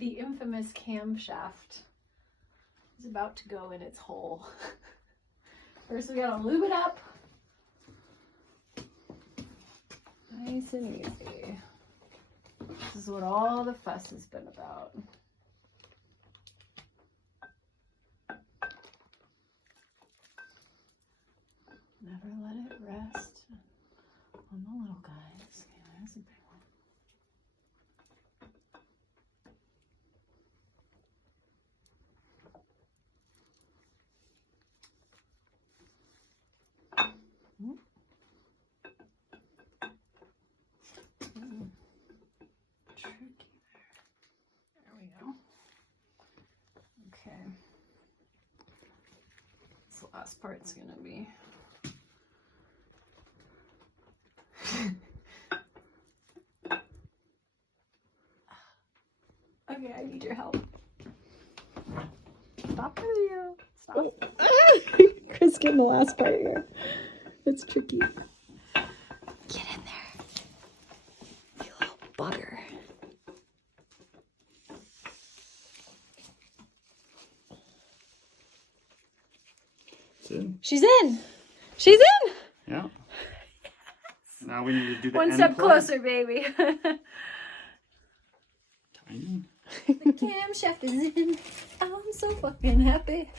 The infamous camshaft is about to go in its hole. First we gotta lube it up. Nice and easy. This is what all the fuss has been about. Never let it rest on the little guys. Okay, there's a big one. Tricky there. There we go. Okay. This last part's gonna be okay, I need your help. Stop the video. Stop. Chris, getting the last part here. It's tricky. Get in there. You little bugger. It's in. She's in. She's in. Yeah. Now we need to do the One end step play. closer, baby. Tiny. The camshaft is in. I'm so fucking happy.